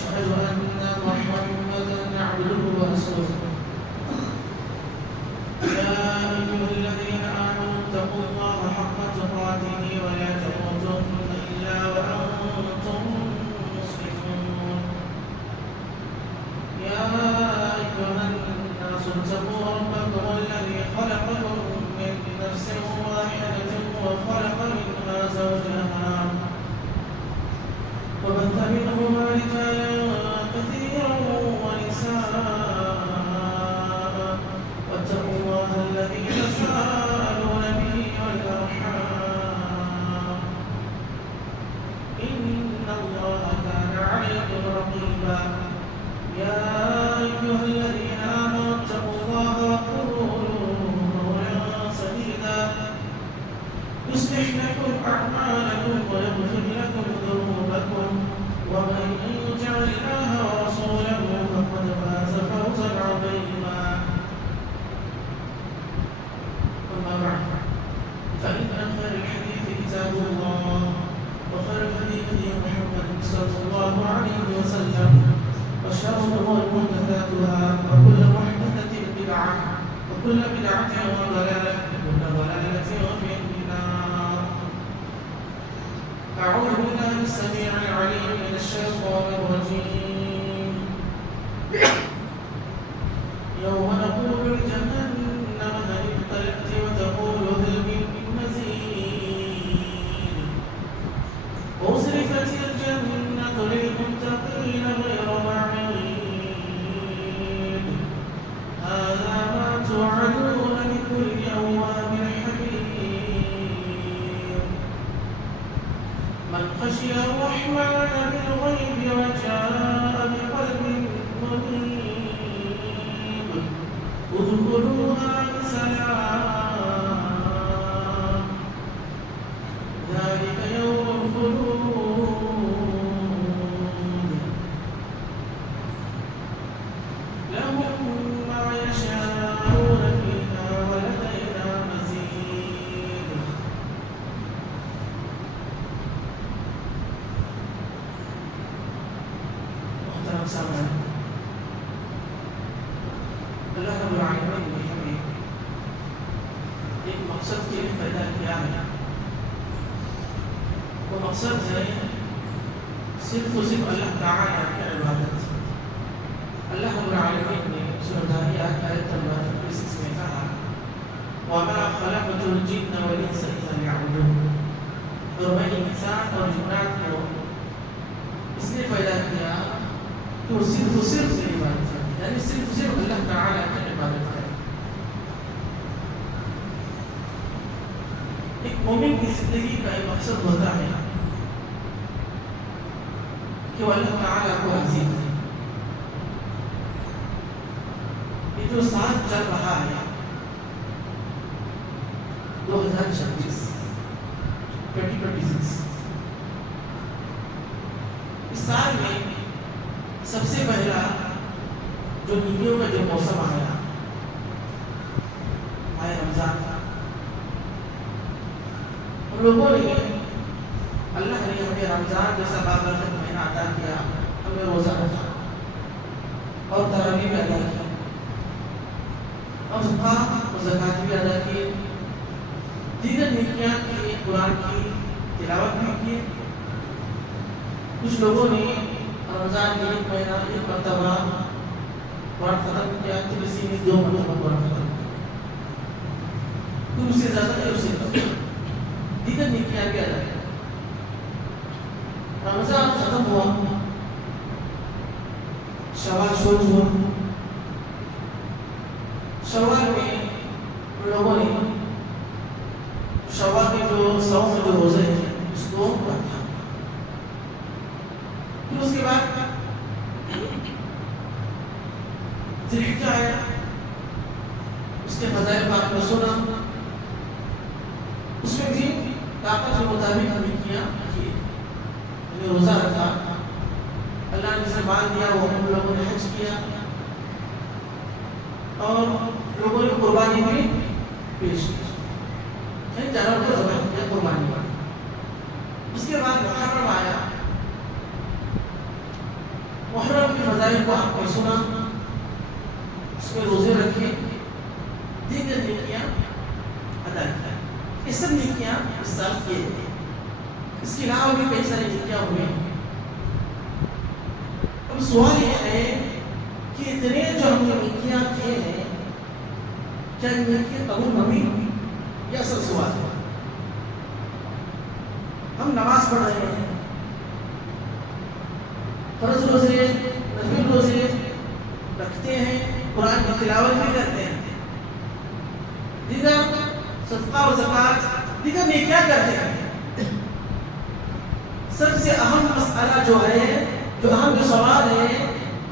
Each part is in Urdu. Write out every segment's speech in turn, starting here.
وأشهد أن محمدا عبده ورسوله يا أيها الذين آمنوا اتقوا الله حق تقاته ولا تموتن إلا وأنتم مسلمون يا أيها الناس اتقوا ربكم الذي خلقكم من نفس واحدة وخلق منها زوجها وبث منهما رجالا كثيرا ونساء واتقوا الله الذي تساءلون به والأرحام إن الله كان عليكم رقيبا يا أيها الذين آمنوا اتقوا الله وقولوا قولا سديدا يصلح لكم أعمالكم ويغفر لكم ذنوبكم ومن يطع الله ورسوله فقد فاز فوزا عظيما أما بعد فإن خير الحديث كتاب الله وخير الهدي هدي محمد صلى الله عليه وسلم وشر الأمور محدثاتها وكل محدثة بدعة وكل بدعة ضلالة وكل ضلالة في النار. أعوذ بالله السميع العليم من الشيطان الرجيم. يوم نقول لجهنم هل امتلأت وتقول هل من مزيد وأزلفت الجنة للمتقين غير بعيد هذا ما توعدون لكل أواب حكيم من خشي الرحمن بالغيب وجاء بقلب منيب ادخلوها بسلام ذلك يوم الخلود لهم ما يشاءون فيها ولدينا مزيد. محترم سامعین، اللہ رب العالمین نے ہمیں ایک مقصد کے لیے پیدا کیا ہے. وہ مقصد ہے صرف و صرف اللہ تعالیٰ کی عبادت. اللہ رب العالمین نے سورۃ الذاریات آیت نمبر 26 میں کہا وَمَا خَلَقْتُ الْجِنَّ وَالْإِنسَ إِلَّا لِيَعْبُدُونِ. اور میں انسان اور جنات کو اس لیے پیدا کیا کہ وہ صرف و صرف میری عبادت کرے، یعنی صرف و صرف اللہ تعالیٰ کی عبادت کرے. ایک مومن کی زندگی کا ایک مقصد ہوتا ہے کہ وہ اللہ تعالیٰ کو راضی کرے. یہ جو سال چل رہا ہے 2026 اس سال میں سب سے پہلا جو نیکیوں کا جو موسم آیا رمضان تھا. ہم لوگوں نے اللہ نے ہمیں رمضان جیسا بابرکت مہینہ عطا کیا، ہمیں روزہ رکھا اور تراویح بھی ادا کی اور زکوٰۃ بھی ادا کی، دیگر نیکیاں کی، قرآن کی تلاوت بھی کی. کچھ لوگوں نے رمضان میں ایک مہینہ ایک مرتبہ قرآن ختم کیا، تو کسی نے 2 مرتبہ قرآن ختم کیا، تو اس سے زیادہ ہے اس سے کم. دیگر نیکیاں بھی ادا کی. رمضان ختم ہوا، شوال شروع ہوا. شوال میں لوگوں نے شوال کے جو 100 میں جو روزے ہیں اس کو رکھا. پھر اس کے بعد ذوالحجہ آیا، اس کے فضائل پاک میں سنا، اس میں بھی طاقت کے مطابق ہمیں کیا کہ روزہ رکھا. اللہ نے جسے مال دیا وہ ہم لوگوں نے حج کیا اور لوگوں نے قربانی بھی پیش کی. جانور کو ذبح کیا قربانی کا. اس کے بعد محرم آیا. محرم کے فضائل کو آپ نے سنا، اس میں روزے رکھے، دیگر نیکیاں ادا کی، یہ سب نیکیاں اس سال کیے گئے۔ اس کے علاوہ بھی کئی ساری نیکیاں ہوئے ہیں۔ اب سوال یہ ہے کہ اتنے جو ہم نے نیکیاں کیے ہیں، کیا یہ نیکیاں قبول ہوئی؟ یہ اصل سوال ہے۔ ہم نماز پڑھ رہے ہیں، فرض روزے، نفل روزے رکھتے ہیں، قرآن کی تلاوت بھی کرتے ہیں، دیگر صدقہ و زکوٰۃ، دیگر نیکیاں کرتے ہیں۔ سب سے اہم مسئلہ جو ہے، جو اہم جو سوال ہے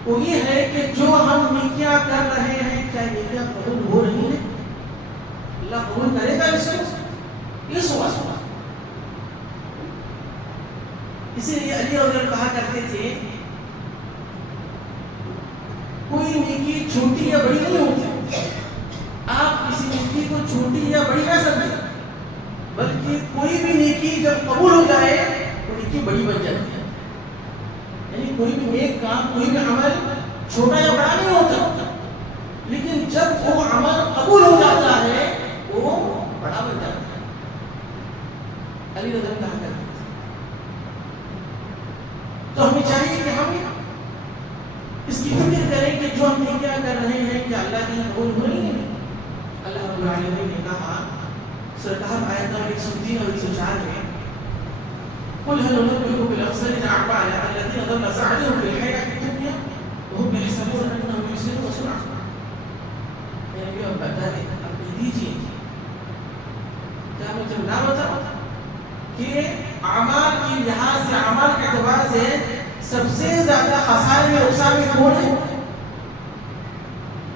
وہ یہ ہے کہ جو ہم نیکیاں کر رہے ہیں کیا نیکیاں قبول ہو رہی ہیں؟ اللہ قبول کرے گا اس کو؟ یہ سوال ہے۔ اسی لیے علی اور کہا کرتے تھے کوئی نیکی چھوٹی یا بڑی نہیں ہوتی، آپ کسی نیکی کو چھوٹی یا بڑی نہ سمجھیں، بلکہ کوئی بھی نیکی جب قبول ہو جائے وہ نیکی بڑی بن جاتی ہے۔ یعنی کوئی بھی نیک کام، کوئی بھی عمل چھوٹا یا بڑا نہیں ہوتا، لیکن جب وہ عمل قبول ہو جاتا ہے وہ بڑا بن جاتا ہے۔ علی رضی اللہ عنہ کہا کرتے تھے۔ تو ہمیں چاہیے کہ ہم اس کی فکر کریں کہ جو ہم نیکیاں کر رہے ہیں کیا اللہ کے یہاں قبول ہو رہی ہیں؟ اللہ رب العالمین نے کہا سورہ کہف آیت نمبر 103 اور 104 میں، قل هل ننبئكم بالاخسرين اعمالا الذين ضل سعيهم في الحياة الدنيا وهم يحسبون انهم يحسنون صنعا۔ یعنی اب بتا دیں، اب کہہ دیجیے، کیا مجھے نہ بتاؤ کہ اعمال کی لحاظ سے، اعمال کے اعتبار سے سب سے زیادہ خسارے میں نقصان میں کون ہے؟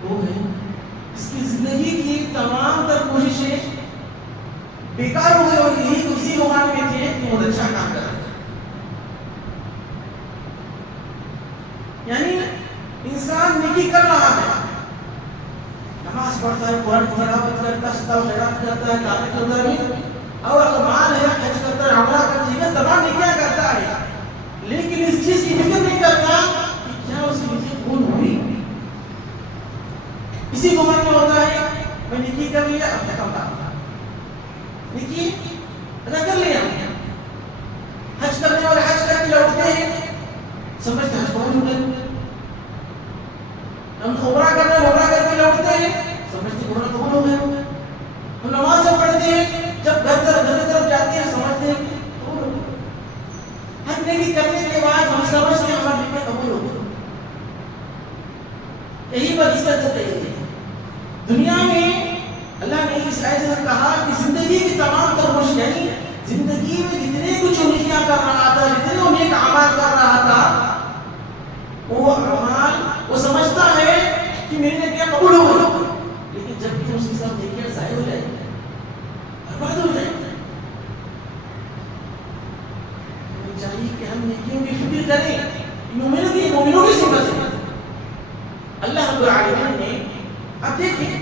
وہ ہے اس کی زندگی کی تمام تر کوششیں بیکار ہو گئی اور یہی اسی گمان میں تھے کہ بہت اچھا کام کر رہے ہیں۔ یعنی انسان نیکی کر رہا ہے، نماز پڑھتا ہے، قرآن کی تلاوت کرتا ہے، صدقہ و خیرات کرتا ہے، دعوت کرتا ہے، اور اعمال ہے، حج کرتا ہے، عمرہ کرتا ہے، تمام نیکیاں کرتا ہے، لیکن اس چیز کی فکر نہیں کرتا کہ کیا اس کی نیکی قبول ہوئی۔ اسی گمان میں ہوتا ہے میں نیکی کر لیا، اب ختم کام، نیکی ادا کر لیا، حج کرنے والے حج کر کے لوٹتے ہیں، سمجھتے حج قبول ہو گئے، ہم عمرہ کرنے عمرہ کر کے لوٹتے ہیں، سمجھتے عمرہ قبول ہو گئے، ہم نماز پڑھتے ہیں، جب گھر طرف جاتے ہیں سمجھتے ہیں کہ قبول ہو گئے۔ ہر نیکی کرنے کے بعد ہم سمجھتے ہیں ہماری نیکی قبول ہو گئی۔ یہی بدقسمت ہے۔ دنیا میں اللہ نے اس آیت میں کہا کہ زندگی کی تمام تر کوشش، یعنی زندگی میں جتنے کچھ نیکیاں کر رہا تھا، جتنے نیک اعمال کر رہا تھا، وہ اعمال وہ سمجھتا ہے کہ میری نیکیاں قبول ہو گئی، لیکن جب کہ اس کے ساتھ نیکیاں ضائع ہو جائیں گی، برباد ہو جائیں گی۔ ہمیں چاہیے کہ ہم نیکیوں کی فکر کریں، مومنوں کی صفت ہے۔ اللہ رب العالمین نے، اب دیکھیں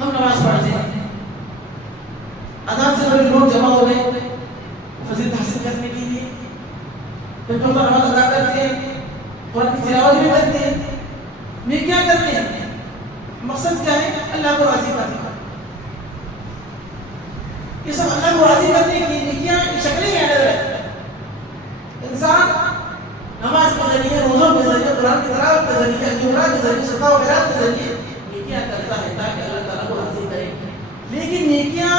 ہم نماز پڑھتے ہیں، اذان سے پہلے لوگ جمع ہو گئے فضیلت حاصل کرنے کے لیے، پھر نماز ادا کرتے ہیں، قرآن کی تلاوت بھی کرتے ہیں، نیکیاں کرتے ہیں، مقصد کیا ہے؟ اللہ کو راضی کرنا۔ یہ سب اللہ کو راضی کرنے کی نیکیاں کی شکلیں ہیں۔ انسان نماز کے ذریعے، روزوں کے ذریعے، قرآن کی تلاوت کے ذریعے، جمعہ کے ذریعے، صدقہ و خیرات کے ذریعے نیکیاں کرتا ہے تاکہ اللہ تعالیٰ کو راضی کرے، لیکن نیکیاں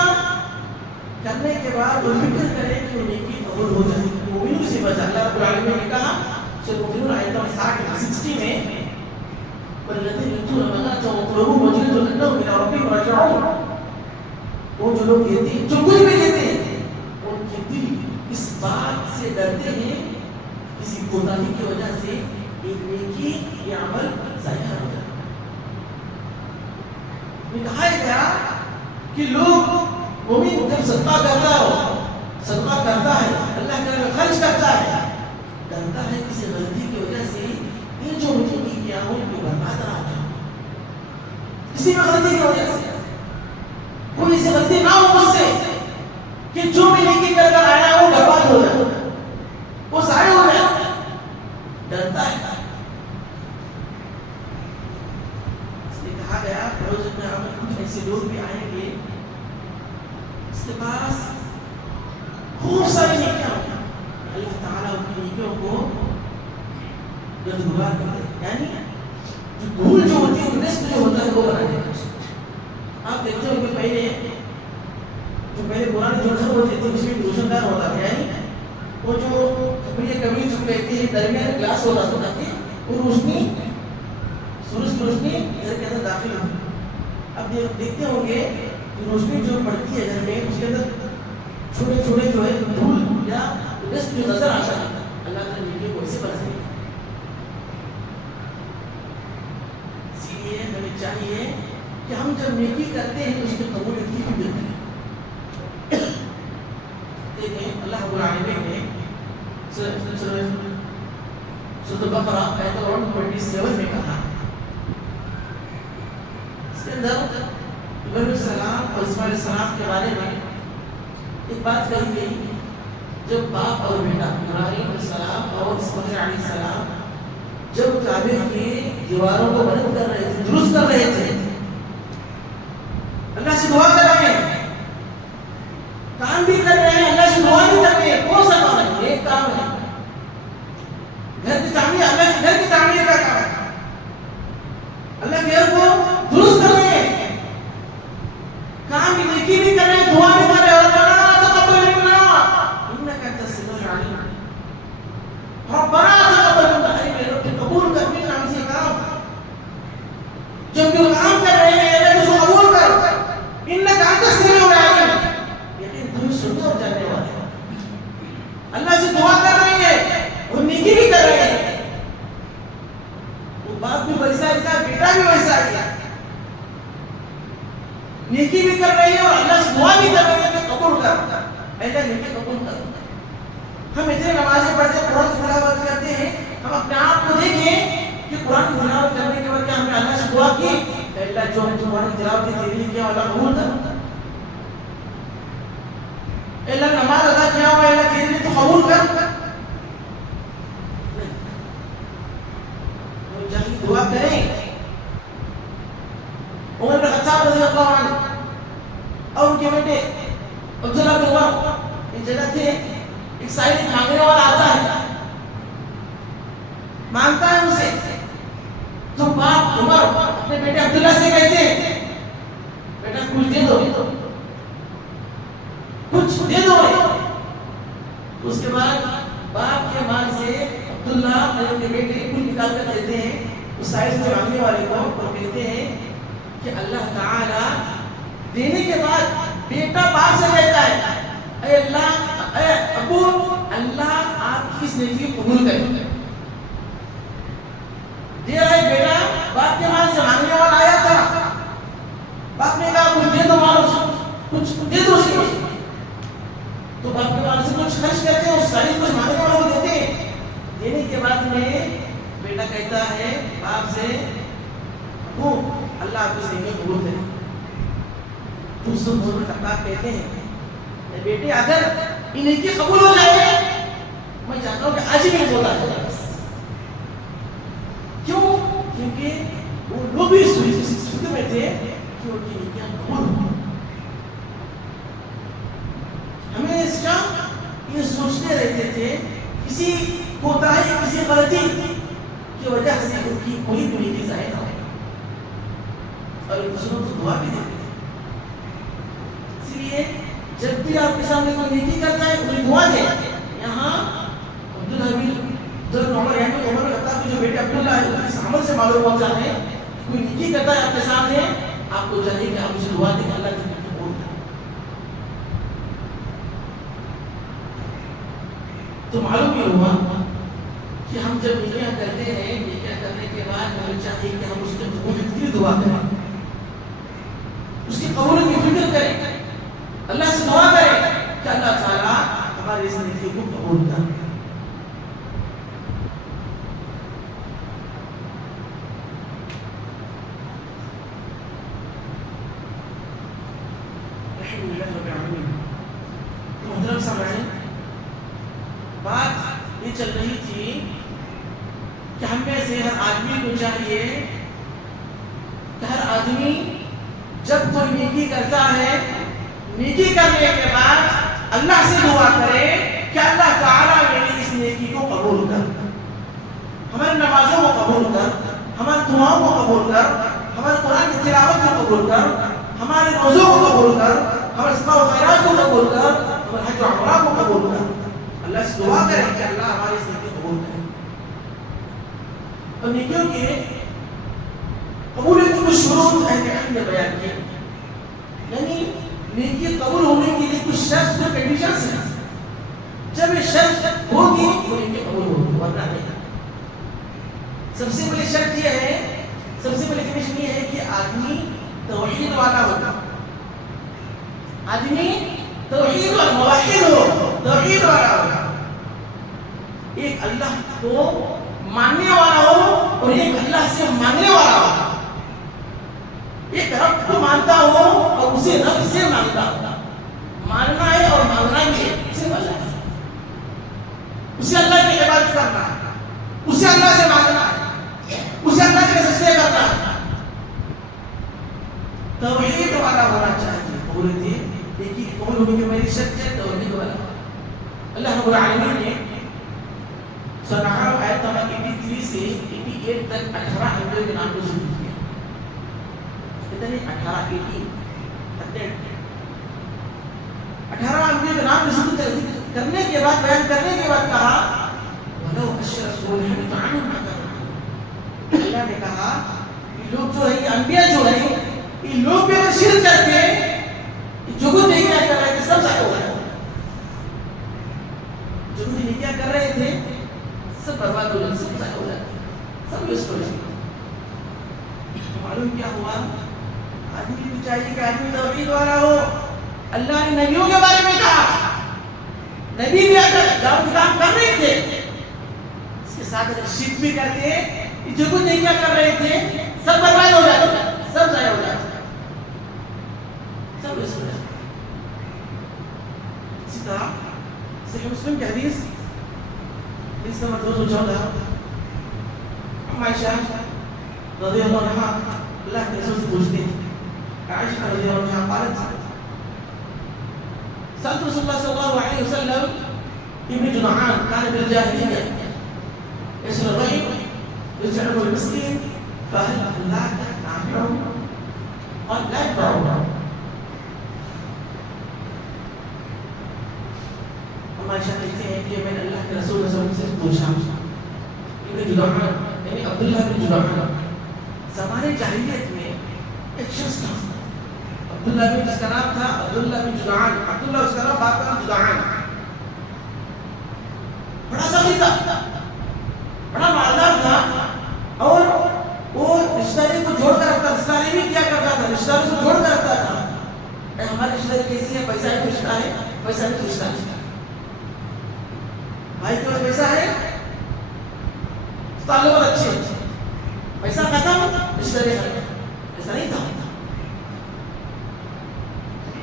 کرنے کے بعد وہ فکر کرے کہ وہ نیکی قبول ہو جائے۔ مومنوں سے بچا، اللہ رب العالمین نے کہا سورہ مومنون آیت نمبر 60 میں، والذین یؤتون ما آتوا وقلوبهم وجلة انهم الى ربهم راجعون، وہ جو لوگ دیتے ہیں، جو کچھ بھی دیتے ہیں، ان کے دل اس بات سے ڈرتے ہیں کسی کوتاہی کی وجہ سے ایک نیکی یا عمل ضائع ہو جائے۔ کہا گیا کہ لوگ مومن جب صدقہ کرتا ہے، اللہ کے لیے خرچ کرتا ہے، ڈرتا ہے کسی غلطی کی وجہ سے یہ جو مجھے نہیں کیا ہو یہ برباد نہ ہو جائے، کسی میں غلطی کی وجہ سے کوئی ایسی غلطی نہ ہو مجھ سے کہ جو میں نیکی کر کر آیا وہ برباد ہو جائے، وہ ضائع ہو جائے، ڈرتا ہے کہا گیا روز قیامت کچھ ایسے لوگ بھی آئیں گے اس کے پاس خوب ساری نیکیاں ہوں گی، اللہ تعالیٰ ان کی نیکیوں کو یادگار کر دے، یعنی جو دھول جو ہوتی ہے نصف جو ہوتا ہے وہ بنا دے گا۔ آپ دیکھتے ہو کہ پہلے پرانے جو گھر ہوتے تھے اس میں روشن دار ہوتا تھا، یعنی وہ جو کبھی جو کہتے ہیں درمیان گلاس ہوتا تھا تاکہ وہ روشنی سورج کی روشنی گھر کے اندر داخل ہوتی۔ اب دیکھتے ہوں گے کہ روشنی جو پڑتی ہے گھر میں اس کے اندر چھوٹے چھوٹے جو ہے دھول یا ڈسٹ جو نظر آتا ہے، اللہ تعالیٰ نیکی کو ایسے بنا دے گا۔ اسی لیے ہمیں چاہیے کہ ہم جب نیکی کرتے ہیں تو اس کی قبولیت کی فکر کریں۔ دیکھیں اللہ رب العالمین نے سورۃ البقرہ آیت 127 میں کہا، اس کے اندر ابراہیم علیہ السلام اور اسماعیل علیہ السلام کے بارے میں ایک بات کہی گئی، جب باپ اور بیٹا ابراہیم علیہ السلام اور اسماعیل علیہ السلام جب کعبے کی دیواروں کو بند کر رہے تھے، درست کر رہے تھے، اللہ سے دعا کر رہے ہیں، کام بھی کر رہے ہیں، اللہ سے دعا بھی کر رہے ہیں، کون سا کام ہے؟ ایک کام ہے گھر کی تعمیر، اللہ کے گھر کی تعمیر کا کام ہے، اللہ کے گھر کو درست کر رہے ہیں، کام بھی نیکی بھی کر رہے ہیں، دعا بھی کر رہے ہیں، اور ربنا تقبل منا انک انت السمیع العلیم، ربنا تقبل منا، اے میرے رب قبول کر میرے نام سے کام، جب بھی کام کر رہے ہیں اللہ اس کو قبول کر، انک انت السمیع العلیم، یقین تم سننے اور جاننے والے ہو، اللہ سے دعا کر رہے ہیں اور نیکی بھی کر رہے ہیں، وہ باپ بھی ویسا ہی تھا، بیٹا بھی ویسا ہی تھا، نیکی بھی کر رہے ہیں اور اللہ سے دعا بھی کر رہے ہیں کہ قبول کر، اللہ نیکی قبول کر۔ ہم اتنے نمازیں پڑھتے ہیں، قرآن کی تلاوت کرتے ہیں، ہم اپنے آپ کو دیکھیں کہ قرآن کی تلاوت کرنے کے بعد کیا ہم نے اللہ سے دعا کی کہ اللہ جو ہم قرآن کی تلاوت کی تیری لیے کیا اللہ قبول کر، اللہ نماز ادا کیا ہوا اللہ تیرے لیے تو قبول کر، چاہیے دعا کریں۔ عمر بن خطاب رضی اللہ عنہ اور ان کے بیٹے عبداللہ بن عمر ایک جگہ تھے، ایک سائل مانگنے والا آتا ہے، مانگتا ہے ان سے، تو باپ عمر اپنے بیٹے عبداللہ سے کہتے ہیں بیٹا کچھ دے دو، کچھ دے دو۔ اس کے بعد باپ کے مال سے عبداللہ اور ان کے بیٹے کچھ نکال کر دیتے ہیں اس سائل سے مانگنے والے کو، اور کہتے ہیں کہ اللہ تعالیٰ دینے کے بعد بیٹا باپ سے کہتا ہے اے اللہ، اے ابو، اللہ آپ کی اس نیکی کو قبول کرے۔ دے رہے بیٹا باپ کے مال سے مانگنے والا آیا تھا، باپ نے کہا کچھ دے دو، مال کچھ دے دو اس کو، تو باپ کے مال سے کچھ خرچ کرتے ہیں، اس ساری کچھ مانگنے والوں کو دیتے ہیں۔ دینے کے بعد میں بیٹا کہتا ہے باپ سے ابو اللہ آپ کو نیکی قبول کرے۔ تو سب عمر بن خطاب کہتے ہیں بیٹے اگر یہ نیکی قبول ہو جائے میں چاہتا ہوں کہ آج ہی میں بولا جائے، کیوں؟ کیونکہ وہ لوگ بھی اس فکر میں تھے کہ ان کی نیکیاں قبول ہوں۔ ہمیشہ یہ سوچتے رہتے تھے کسی کوتاہی، کسی غلطی کی وجہ سے ان کی کوئی نیکی ضائع نہ ہو، اور دوسروں کو دعا بھی دیتے تھے۔ اس لیے جب بھی آپ کے سامنے کوئی نیکی کرتا ہے کوئی دعا دے۔ یہاں عبداللہ بن عمر یعنی عمر بن خطاب کے جو بیٹے عبداللہ ہے اس عمل سے معلوم ہوتا ہے کوئی نیکی کرتا ہے آپ کے سامنے، آپ کو چاہیے کہ آپ اسے دعا دیں کہ اللہ کی نیکی قبول کرے۔ تو معلوم یہ ہوا کہ ہم جب نیکیاں کرتے ہیں، نیکیاں کرنے کے بعد ہمیں چاہیے کہ ہم اس کے قبولیت کی دعا کریں، اس کی قبولیت کی فکر کریں، اللہ سے دعا کریں کہ اللہ تعالیٰ ہماری اس نیکی کو قبول کرے۔ محترم سامعین، بات یہ چل رہی تھی کہ ہم میں سے ہر آدمی کو چاہیے کہ ہر آدمی جب کوئی نیکی کرتا ہے، نیکی کرنے کے بعد اللہ سے دعا کرے کہ اللہ تعالیٰ میری اس نیکی کو قبول کر، ہماری نمازوں کو قبول کر، ہماری دعاؤں کو قبول کر، ہمارے قرآن کی تلاوت کو قبول کر، ہمارے روزوں کو قبول کر، ہمارے صدقہ و خیرات کو قبول کر، ہمارے حج و عمرہ کو قبول کر. اللہ سے دعا کرے کہ اللہ ہماری اس نیکی کو قبول کرے. اور نیکیوں کے قبولیت کے کچھ شروط اہل علم نے بیان کیے، یعنی نیکی قبول ہونے کے لیے کچھ شرط اور کنڈیشنز ہیں. جب یہ شرط ہوگی تو نیکی قبول ہوگی، ورنہ نہیں. سب سے پہلی شرط یہ ہے، سب سے پہلی کنڈیشن یہ ہے کہ آدمی توحید والا ہوگا، آدمی توحید اور موحد ہو، توحید والا ہوگا، ایک اللہ کو ماننے والا ہو اور ایک اللہ سے ماننے والا ہو، ایک رب کو مانتا ہو اور اسے رب سے مانتا ہو. ماننا ہے اور ماننا بھی ہے صرف اللہ سے، اسے اللہ کی عبادت کرنا ہے، اسے اللہ سے مانگنا ہے، اسے اللہ کے سجدے کرنا ہے. توحید والا ہونا چاہیے. قبولیت دیکھیے قبول ہونے کی میری شرط ہے توحید والا. اللہ رب العالمین نے سورہ انعام آیت نمبر 83 سے 88 تک 18 انبیاء کے نام کو ذکر کیا. کتنے 18 انبیاء کے نام کو ذکر کرنے کے بعد، بیان کرنے کے بعد کہا وَلَوْ أَشْرَكُوا لَحَبِطَ عَنْهُمْ مَا كَانُوا يَعْمَلُونَ. اللہ نے کہا یہ لوگ جو ہے، یہ انبیاء جو ہے، یہ لوگ بھی اگر شرک کرتے جو کچھ نہیں کیا کر رہے تھے سب ضائع ہو جائے، جو کچھ نہیں کیا کر رہے تھے سب برباد ہو جاتے، سب ضائع ہو جاتے، سب ویسٹ ہو جاتے. معلوم کیا ہوا؟ آدمی کو چاہیے کہ آدمی توحید والا ہو. اللہ نے نبیوں کے بارے میں کہا، نبی بھی اگر کام کر رہے تھے، اس کے ساتھ اگر شرک بھی کرتے، جو کچھ نہیں کیا کر رہے تھے سب برباد ہو جاتے، سب ضائع ہو جاتے، سب ویسٹ ہو جاتے. اسی طرح صحیح مسلم کی حدیث نمبر 214، عائشہ رضی اللہ عنہا اللہ کے رسول سے پوچھتے ہیں، عائشہ رضی اللہ عنہا قالت سألت رسول الله صلى الله عليه وسلم ابن جدعان كان في الجاهلية يشرب الرحم يجعله المسكين فهل ذاك نافع؟ قال لا ينفعه. ہم عائشہ کہتے ہیں کہ میں نے اللہ کے رسول صلی اللہ علیہ وسلم سے پوچھا، ابن جدعان یعنی عبداللہ بن جدعان زمانے جاہلیت میں ایک شخص تھا، عبداللہ بن، جس کا نام تھا عبداللہ بن جدعان. عبداللہ اس کا نام، باپ کا نام جدعان. بڑا سخی تھا، بڑا مالدار تھا، اور وہ رشتہ داری کو جوڑ کر رکھتا، رشتہ داری بھی کیا کرتا تھا، رشتہ داری کو جوڑ کر رکھتا تھا. ہماری رشتہ داری کیسی ہے؟ پیسہ بھی رشتہ ہے، پیسہ بھی رشتہ ہے. بھائی کے پاس پیسہ ہے، تعلقات اچھے، پیسہ ختم، رشتہ داری ختم. ایسا نہیں تھا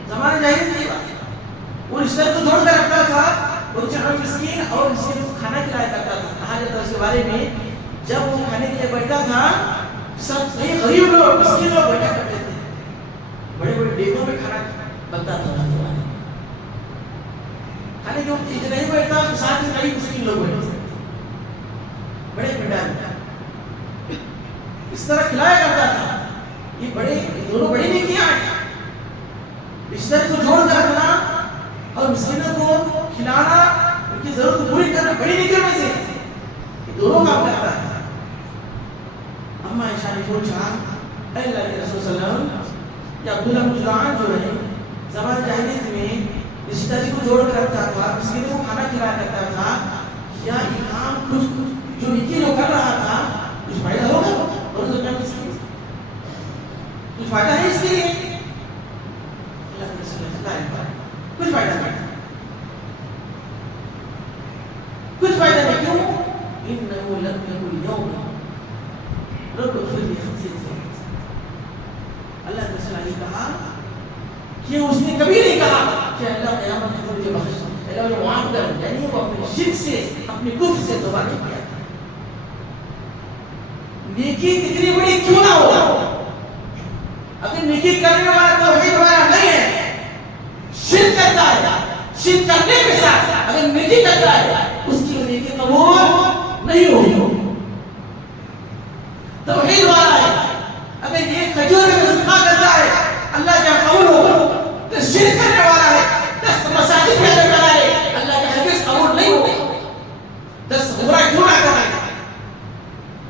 زمانے جاہلیت کی بات. وہ رشتہ کو جوڑ کر رکھتا تھا، وہ چاہے مسکین اور مسکین کو کھانا کھلایا کرتا تھا. کہا جاتا ہے اس کے بارے میں، جب وہ کھانے کے لیے بیٹھا تھا سب غریب لوگ، مسکین لوگ بیٹھا کرتے تھے، بڑے بڑے ڈیگوں میں کھانا بنتا تھا. کھانے کے وقت اتنا ہی بیٹھتا، ساتھ میں کئی مسکین لوگ بیٹھتے تھے، بڑے بڑے اس طرح کھلایا کرتا تھا. یہ بڑے دونوں بڑی نہیں کیا، رشتہ کو جوڑ کر رکھنا اور مسکینوں کو کھلانا، ان کی ضرورت کو پوری کرنا بڑی نیکیوں میں سے، یہ دونوں کام کرتا ہے. اما عائشہ نے پوچھا، اے اللہ کے رسول صلی اللہ علیہ وسلم، یہ عبداللہ بن جدعان جو ہے زمانہ جاہلیت میں رشتہ داری کو جوڑ کر رکھتا تھا، مسکینوں کو کھانا کھلایا کرتا تھا، کیا یہ کام کچھ جو نیکی جو کر رہا تھا کچھ فائدہ ہوگا؟ اور تو کیا کچھ فائدہ ہے اس کے لیے؟ کچھ فائدہ نہیں، کچھ فائدہ نہیں. کیوں؟ انه لم يكن يوم رب اغفر لي خطيئتي. اللہ کے رسول نے کہا کہ اس نے کبھی نہیں کہا کہ اللہ قیامت میں مجھے بخش، اللہ مجھے معاف کر. یعنی وہ اپنے شرک سے، اپنے کفر سے توبہ نہیں کیا. نیکی کتنی بڑی کیوں نہ ہو، نیکی کرنے والا توحید والا نہیں ہے، شرک کرتا ہے، شرک کرنے کے ساتھ اگر نیکی کرتا ہے اس کی نیکی قبول نہیں ہوگی. توحید والا ہے اگر یہ کھجور میں صدقہ کرتا ہے اللہ کا قبول ہوگا. تو شرک کرنے والا ہے 10 مساجد میں اگر کرائے اللہ کا ہرگز قبول نہیں ہوگا. 10 عمرہ کیوں نہ کرائے،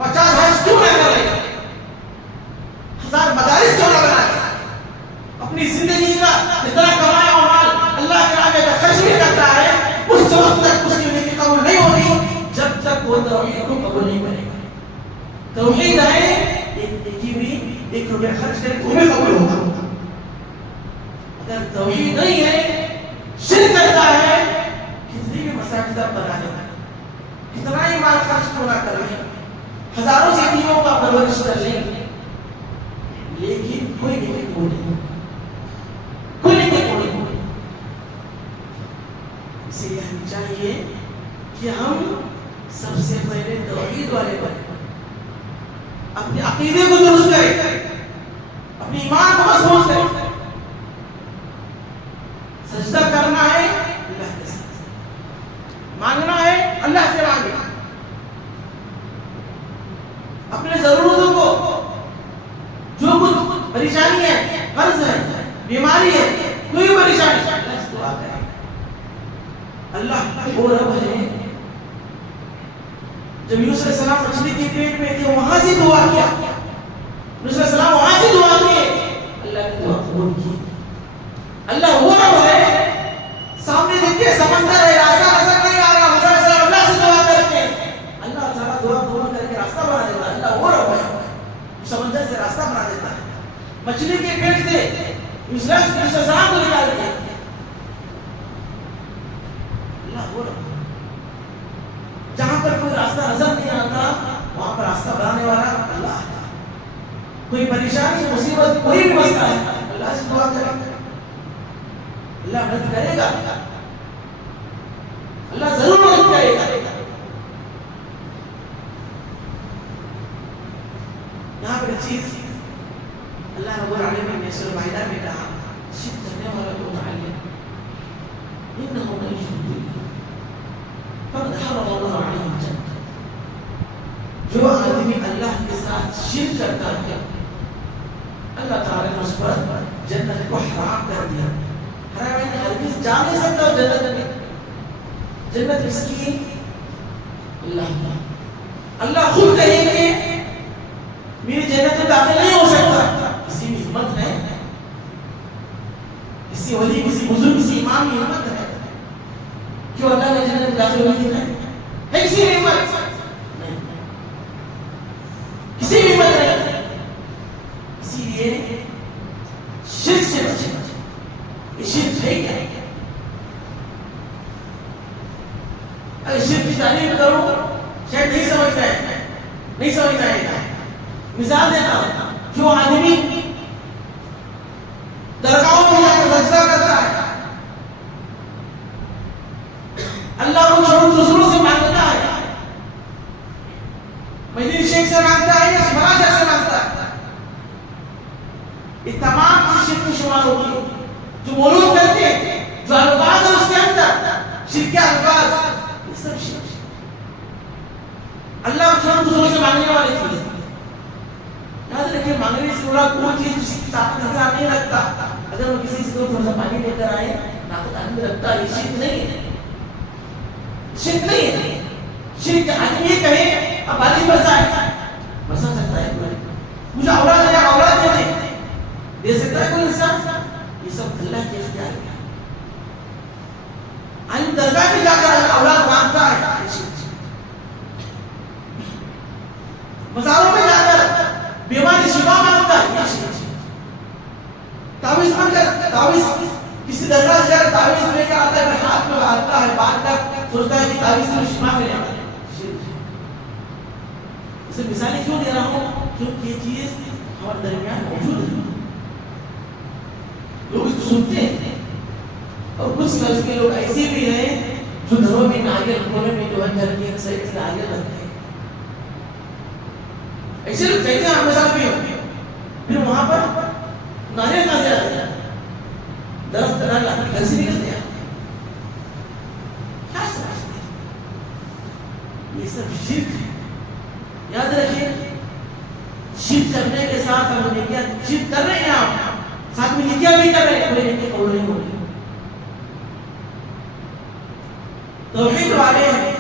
50 حج کیوں نہ کرائے، 1000 مدارس کیوں نہ بنائے، اپنی زندگی کا جتنا کمایا ہوا مال اللہ کے راہ میں خرچ بھی کرتا ہے اس وقت تک اس کی نیکی قبول نہیں ہوگی جب تک وہ توحید کو قبول نہیں کرے گا. توحید ہے ایک نیکی بھی 1 روپیہ خرچ کرے وہ بھی قبول ہوگا. اگر توحید نہیں ہے، شرک کرتا ہے، کتنی بھی مساجد بنا لے، کتنا ہی مال خرچ کیوں نہ کر لیں، ہزاروں سے یتیموں کا پرورش کر لیں، لیکن کوئی نیکی قبول نہیں ہوگی، کوئی نیکی قبول نہیں ہوگی. اس لیے ہمیں چاہیے کہ ہم سب سے پہلے توحید والے بنیں، اپنے عقیدے کو درست کریں، اپنے ایمان کو مضبوط کریں. سجدہ کرنا ہے اللہ کے ساتھ، مانگنا ہے اللہ سے مانگے، اپنے ضرورتوں کو جو کچھ پریشانی ہے، قرض ہے، بیماری ہے، کوئی پریشانی اللہ سے دعا کرے. اللہ وہ رب ہے جب یونس علیہ السلام مچھلی کے پیٹ میں تھے وہاں سے دعا کیا، یونس علیہ السلام وہاں سے دعا کیے، اللہ نے دعا قبول کی. اللہ وہ رب ہے سامنے دیکھتے سمندر ہے راستہ نظر نہیں آ رہا، موسیٰ علیہ السلام اللہ سے دعا کرتے اللہ تعالیٰ دعا قبول کر کے راستہ بنا دیتا ہے. اللہ وہ رب ہے سمندر سے راستہ بنا دیتا ہے، مچھلی کے پیٹ سے یونس علیہ السلام کو نکال دیا. اللہ وہ رب جہاں پر کوئی راستہ نظر نہیں آتا وہاں پر راستہ بنانے والا اللہ ہے. کوئی پریشانی مصیبت کوئی بھی مسئلہ ہے اللہ سے دعا کریں، اللہ مدد کرے گا، اللہ ضرور مدد کرے گا. یہاں پر چیز اللہ رب العالمین نے سورہ مائدہ میں کہا شرک کرنے والا کو متعلق انه من يشرك بالله فقد حرم الله عليه الجنة. جو آدمی اللہ کے ساتھ شرک کرتا ہے اللہ تعالی نے اس پر جنت کو حرام کر دیا. حرام ہے ہرگز جا نہیں سکتا جنت میں. جنت اس کی اللہ خود کہیں گے میری جنت میں داخل نہیں ہو سکتا. کسی کی ہمت ہے، کسی ولی، کسی بزرگ، کسی امام کی ہمت ہے کیوں اللہ نے جنت میں داخل ہونے دیا ہے؟ کسی کی ہمت نہیں، کسی کی ہمت نہیں. اسی لیے شرک سے بچے. یہ شرک ہے کیا؟ اگر شرک کی تعلیم کرو شاید نہیں سمجھتا ہے، نہیں سمجھتا ہے. مثال دیتا ہوں، جو آدمی درگاہوں میں جا کر سجدہ کرتا ہے اللہ کو چھوڑ دوسروں سے مانگتا ہے، مدنی شیخ سے مانگتا ہے یا مراجع سے مانگتا ہے، یہ تمام شرک میں شمار ہوتی ہے. جو مولود کرتے ہیں، جو الفاظ ہے اس کے اندر شرک کے الفاظ، یہ سب شرک. اللہ کو چھوڑ دوسروں سے مانگنے والی چیز. یاد رکھیں مانگنے سے بڑا کوئی چیز جس کی طاقت انسان نہیں رکھتا. اگر وہ کسی سے تھوڑا سا پانی لے کر آئے طاقت آدمی رکھتا ہے، یہ شرک نہیں ہے. شرک نہیں ہے. شرک آدمی یہ کہے اب بازی بسا سکتا ہے مجھے اولاد ہے اولاد دے سکتا ہے کوئی انسان؟ یہ سب اللہ کے اختیار ہے. درگاہ میں جا کر اولاد مانگتا ہے، مزاروں میں جا کر بیماری شفا مانگتا ہے، تعویذ کسی درگاہ سے جا کر تعویذ لے کر آتا ہے، ہاتھ میں باندھتا ہے، بعد تک سوچتا ہے کہ تعویذ سے شفا ملے گا. اسے مثالیں کیوں دے رہا ہوں؟ کیونکہ یہ چیز ہمارے درمیان موجود ہے، لوگ اس کو سنتے ہیں. اور کچھ کے لوگ ایسے بھی ہیں جو گھروں میں ناریل کونے میں جو ہے گھر کے سائڈ سے ناریل رکھتے ہیں. ایسے لوگ کہتے ہیں ہمیشہ بھی ہوں، پھر وہاں پر ناریل کہاں سے آتا ہے؟ درخت ناریل گھر سے نکلتے ہیں. کیا سمجھتے ہیں؟ یہ سب شرک ہے. یاد رکھیں شرک کرنے کے ساتھ ہم نے کیا شرک کر رہے ہیں آپ ساتھ میں نیکیاں بھی کر رہے ہیں کوئی نیکی قبول نہیں ہوگی. توحید والے ہیں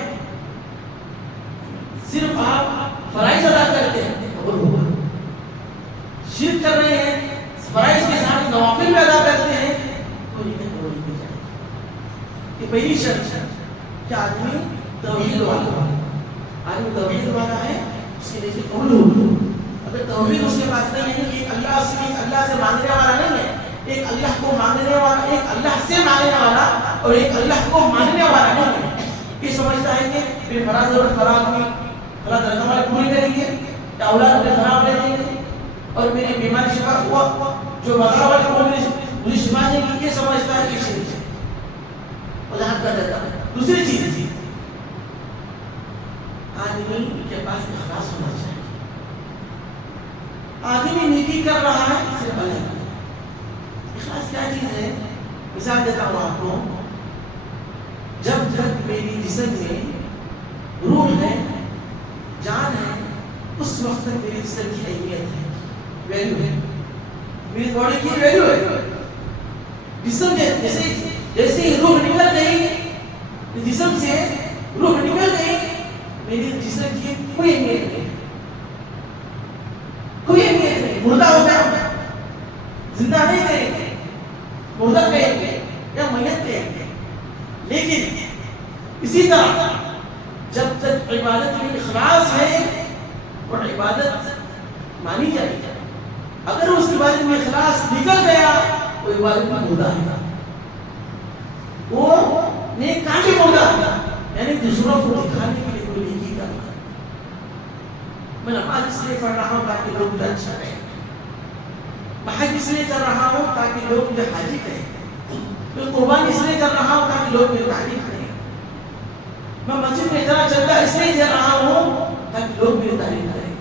صرف آپ فرائض ادا کرتے ہیں قبول ہوگا. شرک کر رہے ہیں فرائض کے ساتھ نوافل بھی ادا کرتے ہیں کوئی نیکی قبول نہیں کی جائے. یہ پہلی شرط ہے کہ آدمی توحید والا ہے. آدمی توحید والا ہے اس کے نیکی قبول ہوگی. اگر توحید اس کے پاس نہیں ہے کہ اللہ سے مانگنے والا نہیں ہے, ایک اللہ کو مانگنے والا, ایک اللہ سے مانگنے والا اور ایک اللہ کو مانگنے والا نہیں ہے. یہ سمجھتا ہے کہ میری فلاں ضرورت فراغ میں فلاں درجہ والے پوری کریں گے یا اولاد مجھے خراب لے دیں گے اور میری بیماری شفا ہوا جو بغیر والے کو مجھے شفا دیں گی. یہ سمجھتا ہے کہ شرک ہے, وضاحت کر دیتا ہے. دوسری چیز آدمی کے پاس اخلاص ہونا چاہیے. آدمی نیکی کر رہا ہے صرف اللہ کے لیے. اخلاص کیا چیز ہے؟ مثال دیتا ہوں آپ کو. جب تک میری جسم میں روح ہے, جان ہے, اس وقت تک میری جسم کی اہمیت ہے, ویلیو ہے. میری باڈی کی ویلیو ہے. جسم جیسے ہی روح نکل گئی, جسم سے روح نکل گئی, میری جسم کی کوئی اہمیت نہیں, کوئی اہمیت نہیں. مردہ ہو گیا, زندہ نہیں کہیں گے, مردہ کہیں گے یا میت کہیں گے. لیکن اسی طرح جب تک عبادت میں اخلاص ہے اور عبادت مانی جائے گی. اگر اس عبادت میں اخلاص نکل گیا وہ عبادت میں مردہ ہے, وہ نیک کام بھی مردہ ہے. یعنی دوسروں کو دکھانے کے لیے کوئی نیکی کرنا. میں نماز اس لیے پڑھ رہا ہوں تاکہ لوگ مجھے اچھا رہے, میں حج اس لیے کر رہا ہوں تاکہ لوگ مجھے حاجی کہیں, میں قربانی اس لیے کر رہا ہوں تاکہ لوگ میری تعریف کریں, میں مسجد میں اتنا چلتا اس لیے دے رہا ہوں تاکہ لوگ میری تعریف کریں,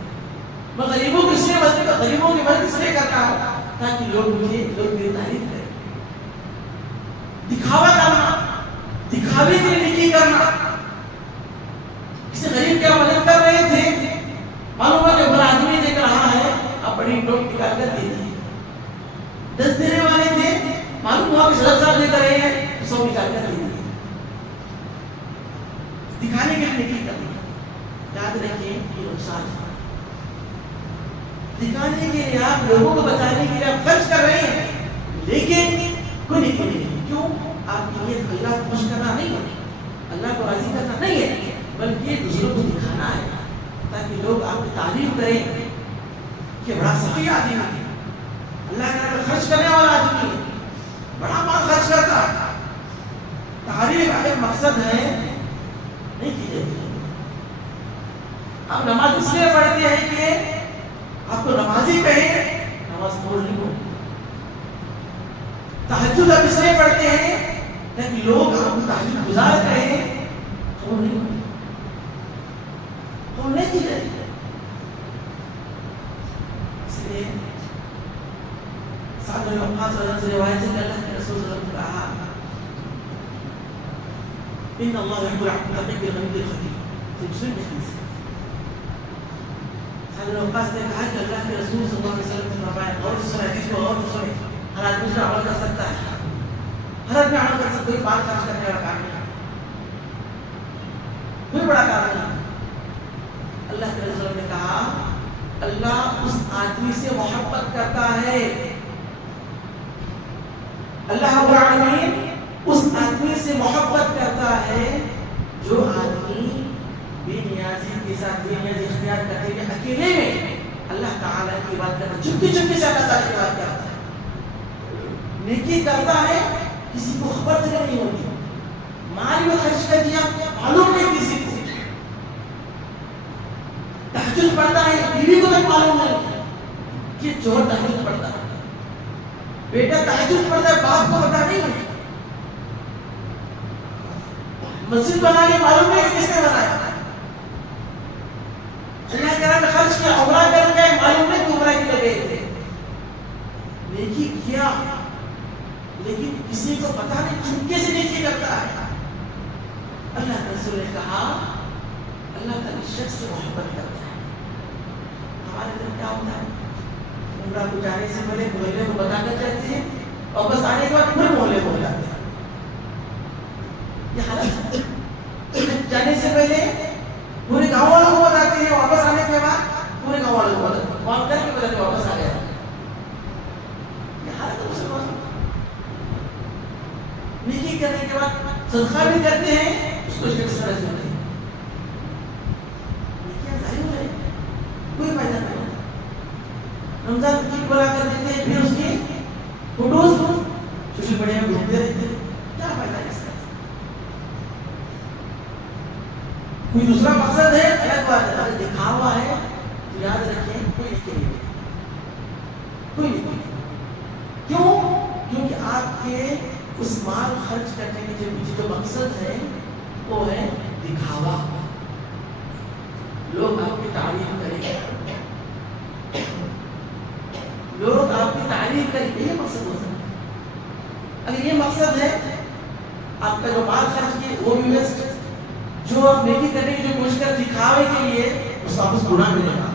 میں غریبوں کو اس لیے غریبوں کی مدد اس لیے کر رہا ہوں تاکہ لوگ میری تعریف کریں. دکھاوا کرنا, دکھاوے کے لیے نیکی کرنا. کسی غریب کی مدد کر رہے تھے, معلوم ہے کہ بڑا آدمی دیکھ رہا ہے, آپ بڑی نوٹ نکال کر دے دیے. 10 دینے والے تھے, معلوم ہوا کہ 10 صاحب لے کر رہے ہیں, 100 نکال کر دے دیے. دکھانے کے لیے نیکی کرنا. یاد رکھیں یہ نقصان ہے. دکھانے کے لیے آپ لوگوں کو بچانے کے لیے آپ خرچ کر رہے ہیں, لیکن کوئی نیکی نہیں. کیوں؟ آپ کی نیت اللہ کو خوش کرنا نہیں ہے, اللہ کو راضی کرنا نہیں ہے, بلکہ دوسروں کو دکھانا ہے تاکہ لوگ آپ کی تعریف کریں کہ بڑا سخی آدمی ہے, اللہ کے نام خرچ کرنے والا آدمی ہے, بڑا مال خرچ کرتا ہے. تعریف کا مقصد ہے نہیں کی جاتی. آپ نماز اس لیے پڑھتے ہیں کہ آپ کو نمازی کہیں, نماز قبول نہیں ہوگی. تہجد آپ اس لیے پڑھتے ہیں تاکہ لوگ آپ کو تہجد گزار کہیں, قبول نہیں ہوگی, قبول نہیں کی جائے گی. اس لیے سعد بن وقاص رضی اللہ عنہ سے روایت ہے کہ اللہ کے رسول صلی اللہ علیہ وسلم نے کہا ان اللہ يحب العبد التقي الغني الخفي. مسلم میں حدیث ہے. سعد بن وقاص نے کہا کہ اللہ کے رسول صلی اللہ علیہ وسلم نے فرمایا, اور اس حدیث کو اور سنیں, ہر آدمی اس پر عمل کر سکتا ہے, ہر آدمی عمل کر سکتا ہے, کوئی بات خرچ کرنے والا کام نہیں, کوئی بڑا کام نہیں. اللہ کے رسول نے کہا اللہ اس آدمی سے محبت کرتا ہے, اللہ رب العالمین اس آدمی سے محبت کرتا ہے جو آدمی بے نیازی کے ساتھ بے نیازی اختیار کرتے ہوئے اکیلے میں اللہ تعالیٰ کی بات کرتا, چپکے چپکے سے اللہ تعالیٰ کی بات کرتا ہے, نیکی کرتا ہے, کسی کو خبر تک نہیں ہوتی, مال میں خرچ کر دیا معلوم نہیں کسی کو, تہجد پڑھتا ہے بیوی کو تک معلوم نہیں کہ چور تہجد پڑھتا ہے, بیٹا تہجد پڑھتا ہے باپ کو پتہ نہیں ہے, مسجد بنا کے معلوم نہیں کہ کس نے بنایا, اللہ کے نام میں خرچ کیا, عمرہ کر کے معلوم نہیں کہ عمرہ کے لیے گئے تھے. نیکی لیکن کسی کو پتا نہیں چپکے سے نیکی کرتا ہے. اللہ کے رسول نے کہا اللہ تعالی شخص سے محبت کرتا ہے. ہمارے دل کیا ہوتا ہے؟ عمرہ کو جانے سے پہلے محلے کو بتا کر جاتے ہیں اور بس آنے کے بعد پورے محلے کو بتاتے ہیں. یہ حالت جانے سے پہلے پورے گاؤں والوں کو بتاتے ہیں, واپس آنے کے بعد پورے گاؤں والوں کو بتاتے ہیں, کال کر کے بتاتے ہیں واپس آ گیا. یہ حالت ہے مسلمان. نیکی کرنے کے بعد صدقہ بھی کرتے ہیں, اس کو شرک سمجھ جاتے ہیں. نیکیاں ظاہر ہو رہی ہیں, کوئی فائدہ نہیں. رمضان کی بلا کر دیتے ہیں, پھر اس کی فوٹوز سوشل میڈیا میں گھومتے رہتے ہیں, کیا فائدہ ہے اس کا؟ کوئی دوسرا مقصد ہے الگ بات ہے, اگر دکھاوا ہے تو یاد رکھیں کوئی نیکی نہیں, کوئی نیکی نہیں. کیوں؟ کیونکہ آپ کے اس مال خرچ کرنے کے پیچھے جو مقصد ہے وہ ہے دکھاوا. لوگ آپ کی تعریف کریں گے, لوگ آپ کی تعریف کریں گے, یہ مقصد ہوتا ہے. اگر یہ مقصد ہے آپ کا جو مال خرچ کیے وہ بھی ویسٹ, جو آپ نیکی کرنے کی جو کوشش کر دکھاوے کے لیے, اس کا واپس گناہ ملے گا.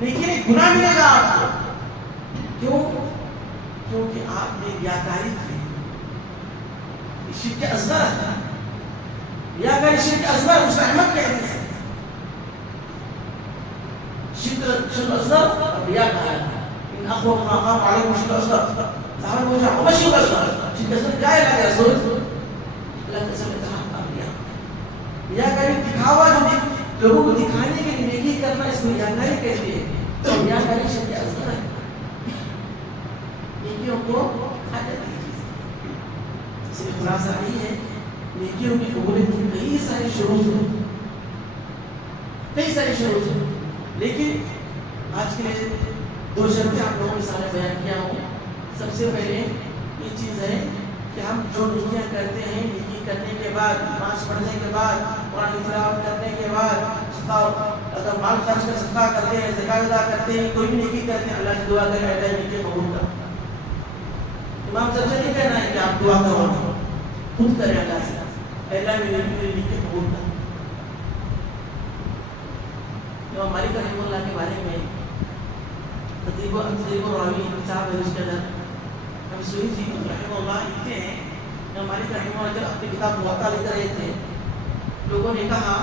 نیکی نہیں, گناہ ملے گا آپ کو. کیوں؟ کیونکہ آپ نے ریاکاری کی. شرک اصغر ہے, ریاکاری شرک اصغر, اس احمد کے حدیث ہے. شرک اصغر اور ریاکاری, ان اخوف ما اخاف علیکم شرک اصغر. صحابہ کو پوچھا وہ شرک اصغر, شرک اصغر کیا ہے اللہ کے رسول؟ اللہ کے رسول نے کہا ریاکاری دکھاوا, جو لوگوں کو دکھانے کے لیے نیکی کرنا, اس کو ریاکاری کہتے ہیں. تو ریاکاری شرک اصغر ہے, نیکیوں کو کھانے کی چیز. اس لیے خلاصہ یہی ہے, نیکیوں کی قبولیت کی کئی سارے شروط ہیں, کئی سارے شروط ہیں. لیکن آج کے لیے دو شرطیں آپ لوگوں کے سامنے بیان کیا ہوں. سب سے پہلے یہ چیز ہے کہ ہم جو نیکیاں کرتے ہیں, نیکی کرنے کے بعد, نماز پڑھنے کے بعد, قرآن کی تلاوت کرنے کے بعد, اگر مال خرچ کر صدقہ کرتے ہیں, زکات ادا کرتے ہیں, کوئی بھی نیکی کرتے ہیں, اللہ سے دعا کریں اللہ نیکی قبول کر. امام صاحب سے نہیں کہنا ہے کہ آپ دعا کرو, خود کریں اللہ سے, اللہ میری نیکی قبول کر. امام مالک رحمہ اللہ کے بارے میں تدریب الراوی کتاب ہے, اس کے اندر ہم سوئی تھی رحمہ اللہ لکھتے ہیں. امام مالک رحمہ اللہ جب اپنی کتاب موطا لے کر رہے تھے, لوگوں نے کہا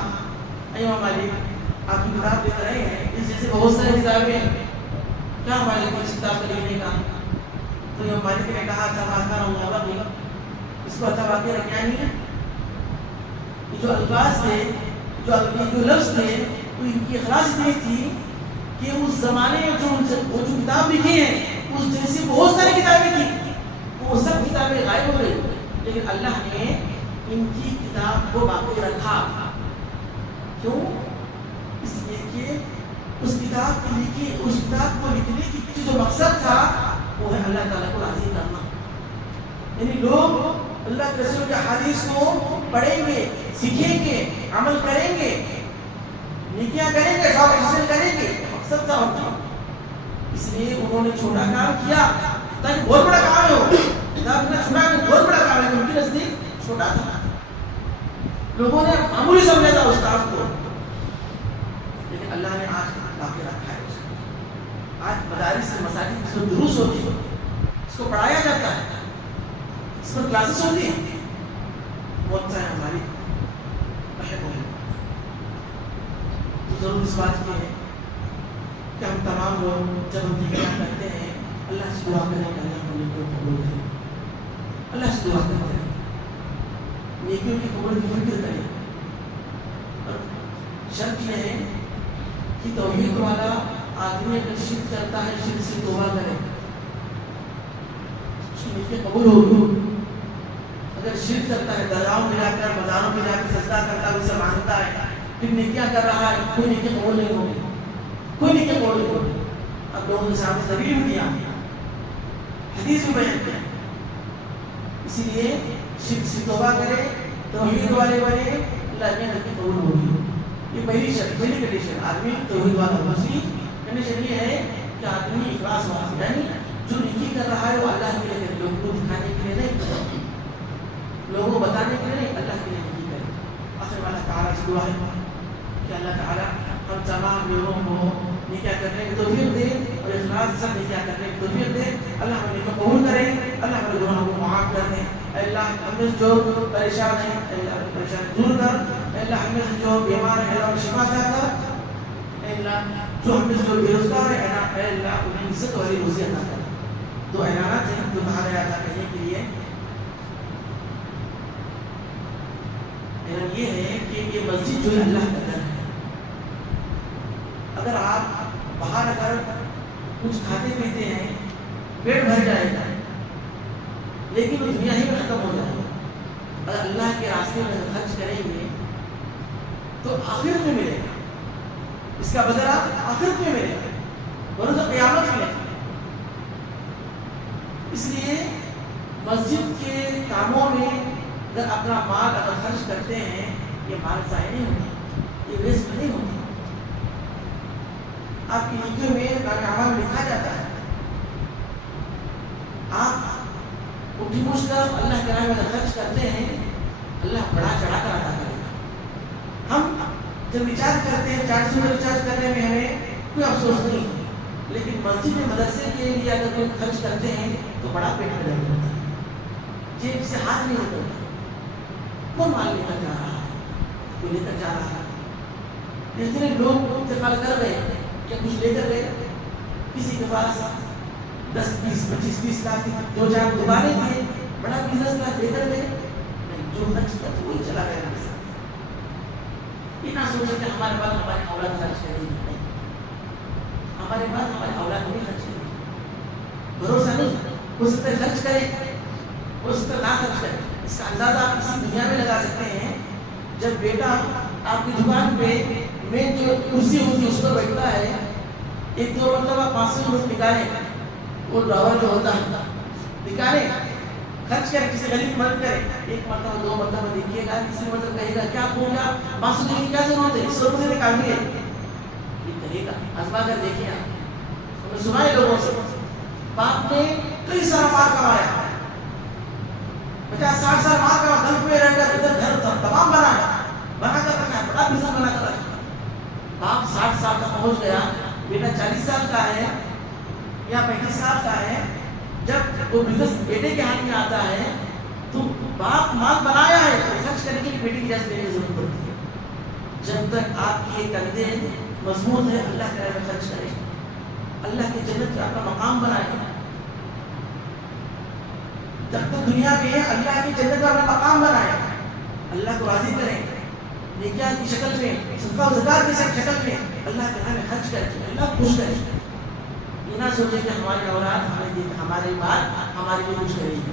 اے امام مالک آپ کی کتاب لے کر رہے ہیں, اس جیسے بہت سارے کتابیں, کیا مالک کو اس کتاب کو لکھنے کا؟ تو امام مالک نے کہا تھا اللہ, اس کو اچھا واقعہ رکھنا نہیں ہے. یہ جو الفاظ تھے, جو لفظ تھے, تو ان کی اخلاص اتنی تھی کہ اس زمانے میں وہ جو کتاب لکھی ہے, اس جیسی بہت ساری کتابیں تھیں, وہ سب کتابیں غائب ہو گئی, لیکن اللہ نے ان کی کتاب کو باقی رکھا. کیوں؟ اس لیے کہ اس کتاب کو لکھنے کی پیچھے جو مقصد تھا وہ ہے اللہ تعالیٰ کو راضی کرنا. یعنی لوگ اللہ کے رسول کے حدیث کو پڑھیں گے, سیکھیں گے, عمل کریں گے, نیکیاں کریں گے, ثواب حاصل کریں گے, مقصد تھا ان کا. اس لیے انہوں نے چھوٹا کام کیا تاکہ بہت بڑا کام ہو. کتاب نے چھوٹا کہ بہت بڑا کام ہے, ان کی نزدیک چھوٹا تھا, لوگوں نے معمولی سمجھا تھا اس کام کو, لیکن اللہ نے آج باقی رکھا ہے. اس کو آج مدارس سے مساجد اس کو دروس ہوتی ہے, اس کو پڑھایا جاتا ہے, اس پر کلاسز ہوتی ہیں. بہت سارے ہماری تو ضرور اس بات کی ہے کہ ہم تمام لوگ جب ہم نیکیاں کرتے ہیں, اللہ سے دعا کریں کہ اللہ ہم نیکیوں کو قبول کرے. اللہ سے دعا کرتے ہیں نیکیوں کی قبول کی فکر کریں. اور شرط یہ ہے کہ توحید والا آدمی اگر شرک کرتا ہے, شرک سے توبہ کرے, اس کی نیکی قبول ہوگی. اگر شرک کرتا ہے, درگاہوں میں جا کر, مزاروں میں جا کر سجدہ کرتا ہے, اسے مانتا ہے, پھر نیکیاں کر رہا ہے, کوئی نیکی قبول نہیں ہوگی, کوئی نیکی قبول نہیں ہوگی. اب لوگوں کے سامنے دلیل بھی دیا, حدیث بھی بیان کیا. اسی لیے شرک سے توبہ کرے, توحید والے بنے, اللہ کی نیکی قبول ہوگی. یہ پہلی شرط, پہلی کنڈیشن آدمی توحید والا. دوسری کنڈیشن یہ ہے کہ آدمی اخلاص والا, یعنی جو نیکی کر رہا ہے وہ اللہ لوگوں کو بتانے کے لیے نہیں، اللہ کے لیے نیکی کریں. آخر میں اللہ تعالیٰ سے دعا ہے کہ اللہ تعالیٰ ہم تمام لوگوں کو نکاح کرنے کی توفیق دے اور اخلاص سے نکاح کرنے کی توفیق دے. اللہ ہمیں نکاح قبول کرے، اللہ ہمارے گناہوں کو معاف کر دے. اے اللہ ہم میں جو پریشان ہیں اے اللہ اپنی پریشانی دور کر. اے اللہ ہم میں جو بیمار ہیں اللہ شفا عطا کر. اے اللہ جو ہم میں جو بے روزگار ہیں اے اللہ انہیں عزت والی روزی عطا کر. دو اعلانات ہیں جو کہا گیا تھا کہنے کے لیے. اعلان یہ ہے کہ یہ مسجد جو ہے اللہ کا گھر ہے. اگر آپ باہر اگر کچھ کھاتے پیتے ہیں پیٹ بھر جائے گا لیکن وہ دنیا ہی میں ختم ہو جائے گا. اگر اللہ کے راستے میں خرچ کریں گے تو آخرت میں ملے گا، اس کا بدلہ آخرت میں ملے گا، بروز قیامت میں. اس لیے مسجد کے کاموں میں اگر اپنا مال اگر خرچ کرتے ہیں یہ مال ضائع نہیں ہوتا، یہ ویسٹ نہیں ہوتا. آپ کی نیکیوں میں ناکامہ لکھا جاتا ہے. آپ اٹھی مچھ کر اللہ کے راہ میں خرچ کرتے ہیں اللہ بڑا چڑھا کر عطا کرے گا. ہم جب ریچارج کرتے ہیں 400 ریچارج کرنے میں ہمیں کوئی افسوس نہیں، لیکن مسجد میں مدرسے کے لیے اگر کوئی خرچ کرتے ہیں تو بڑا پیٹ میں درد ہوتا ہے، جیب سے ہاتھ نہیں نکلتا. کون مال لے کر جا رہا ہے؟ کوئی لے کر جا رہا ہے. اتنے لوگ انتقال کر گئے کیا کچھ لے کر گئے؟ کسی کے پاس 10 20 25 30 لاکھ 2-4 دکانیں تھے، بڑا بزنس تھا، لے کر گئے نہیں. جو خرچ کیا تو وہی چلا گیا ہمارے ساتھ. یہ نہ سوچے کہ ہمارے بعد ہمارے اولاد خرچ کرے گی، نہیں، ہمارے بعد ہمارے اولاد نہیں خرچ کرے گی. بھروسہ نہیں، ہو سکتا ہے خرچ کرے، ہو سکتا ہے نہ خرچ کرے. اس کا اندازہ آپ اسی دنیا میں لگا سکتے ہیں. جب بیٹا آپ کی دکان پہ میں جو کرسی ہوتی ہے اس پر بیٹھتا ہے، 1-2 مرتبہ 500 روپے نکالے، وہ ڈرائیور جو ہوتا ہے نکالے خرچ کرے، کسی غریب کی مدد کرے. 1 مرتبہ 2 مرتبہ دیکھیے گا، کسی مرتبہ کہے گا کیا بولنا 500 کی کیا ضرورت ہے، 100 روپے نکالنی ہے. یہ کہے گا آزما کر دیکھیے. آپ ہمیں سنائے لوگوں سے باپ نے کئی سارا مال کمایا، 50-60 سال مال کمایا، گھر پہ رہ کر ادھر گھر تمام بنا کر رکھا ہے، بڑا بزنس بنا کر رکھا. باپ 60 سال تک پہنچ گیا، بیٹا 40 سال کا ہے یا 35 سال کا ہے. جب وہ بزنس بیٹے کے ہاتھ میں آتا ہے تو باپ مال بنایا ہے تو خرچ کرنے کے لیے بیٹے کی اجازت لینے کی ضرورت پڑتی ہے. جب تک آپ کی یہ کندھے مضبوط ہے اللہ کے راہ میں خرچ کریں، اللہ کی جنت کا اپنا مقام بنائیں. جب تک دنیا میں اللہ کی جنت کا اپنا مقام بنائیں، اللہ کو راضی کریں، نیکیاں کی شکل میں، صدقہ و زکات کی شکل میں اللہ کے راہ میں خرچ کریں، اللہ خوش کریں. یہ نہ سوچیں کہ ہماری اولاد ہمارے بعد ہمارے لیے کچھ کرے گی،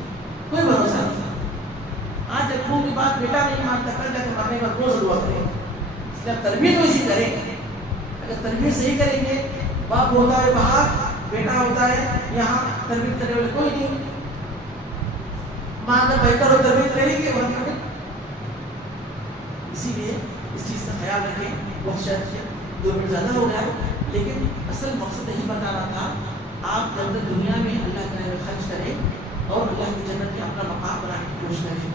کوئی بھروسہ نہیں. آج ابو کی بات بیٹا نہیں مانتا، کل جا کے ماننے کا روز دعا کرے. اس لیے تربیت ویسی کریں. اگر تربیت صحیح کریں گے، باپ ہوتا ہے باہر، بیٹا ہوتا ہے یہاں، تربیت کرنے والے کوئی نہیں. ماں کا بہتر ہو تربیت کرے گی اور نہیں. اسی لیے اس چیز کا خیال رکھیں. وقت شاید 2 منٹ زیادہ ہو گیا لیکن اصل مقصد یہی بتا رہا تھا. آپ جب تک دنیا میں اللہ کے راہ میں خرچ کریں اور اللہ کی جنت میں اپنا مقام بنانے کی کوشش کریں.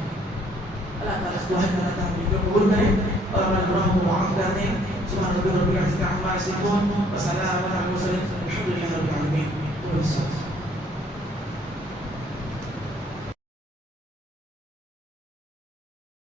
اللہ تعالیٰ سے دعا کرنا تھا ہم کو قبول کریں اور ہمارے گناہوں کو معاف کر دیں. سبحان ربک رب العزت عما یصفون وسلام علی المرسلین والحمد للہ رب العالمین.